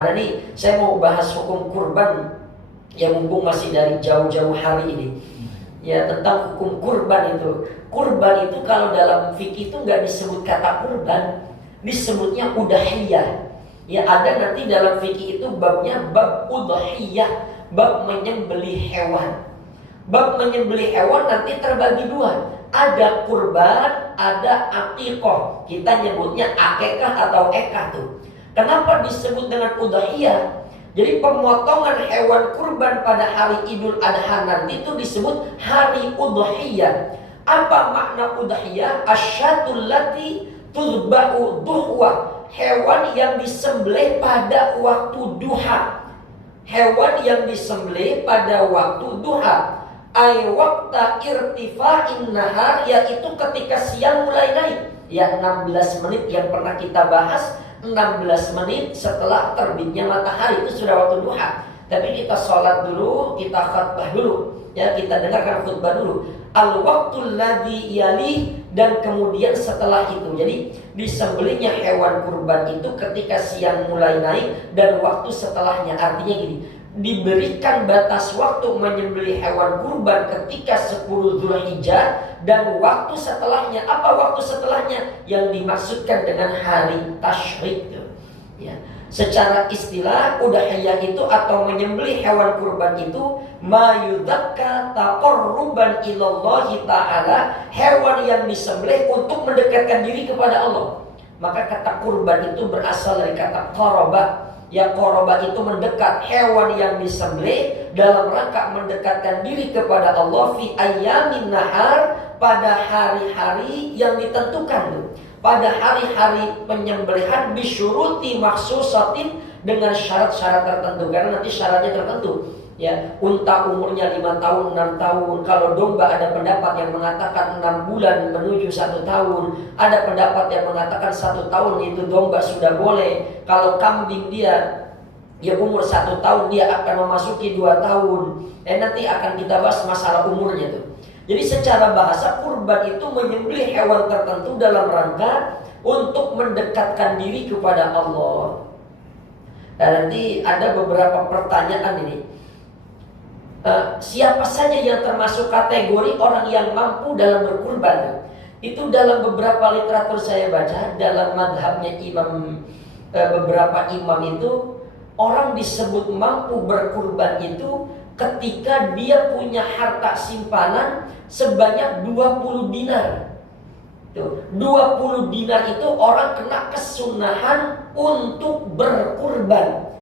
Nah, ini saya mau bahas hukum kurban yang mumpung masih dari jauh-jauh hari ini. Ya, tentang hukum kurban itu. Kurban itu kalau dalam fikih itu nggak disebut kata kurban, disebutnya udahiyah. Ya, ada nanti dalam fikih itu babnya bab udahiyah, bab menyembelih hewan. Bab menyembelih hewan nanti terbagi dua. Ada kurban, ada aqiqah. Kita nyebutnya akekah atau ekah tuh. Kenapa disebut dengan udahiyah? Jadi pemotongan hewan kurban pada hari Idul Adha nanti itu disebut hari udahiyah. Apa makna udahiyah? Asyatul lati tudba'u duhwa. Hewan yang disembelih pada waktu duha. Hewan yang disembelih pada waktu duha. Ay waqta irtifa'in nahar, yaitu ketika siang mulai naik. Ya, 16 menit yang pernah kita bahas, 16 menit setelah terbitnya matahari itu sudah waktu duha. Tapi kita sholat dulu, kita khutbah dulu, ya, kita dengarkan khutbah dulu. Al waqtul ladzi yali, dan kemudian setelah itu. Jadi disembelihnya hewan kurban itu ketika siang mulai naik dan waktu setelahnya. Artinya gini, diberikan batas waktu menyembelih hewan kurban ketika 10 Dzulhijjah, dan waktu setelahnya. Apa waktu setelahnya? Yang dimaksudkan dengan hari tasyrik. Ya. Secara istilah udahiyah itu atau menyembelih hewan kurban itu mayudzakka taqarruban ilallahi ta'ala, hewan yang disembelih untuk mendekatkan diri kepada Allah. Maka kata kurban itu berasal dari kata qaraba. Ya, qaraba itu mendekat, hewan yang disembelih dalam rangka mendekatkan diri kepada Allah fi ayyamin nahar, pada hari-hari yang ditentukan. Pada hari-hari penyembelihan bisyuruti maksusatin, dengan syarat-syarat tertentu. Karena nanti syaratnya tertentu. Ya, unta umurnya 5 tahun, 6 tahun. Kalau domba ada pendapat yang mengatakan 6 bulan menuju 1 tahun. Ada pendapat yang mengatakan 1 tahun itu domba sudah boleh. Kalau kambing dia umur 1 tahun, dia akan memasuki 2 tahun. Nanti akan kita bahas masalah umurnya tuh. Jadi secara bahasa kurban itu menyembelih hewan tertentu dalam rangka untuk mendekatkan diri kepada Allah. Dan nanti ada beberapa pertanyaan ini. Siapa saja yang termasuk kategori orang yang mampu dalam berkurban? Itu dalam beberapa literatur saya baca, dalam madhabnya beberapa imam itu, orang disebut mampu berkurban itu ketika dia punya harta simpanan sebanyak 20 dinar. 20 dinar itu orang kena kesunahan untuk berkurban.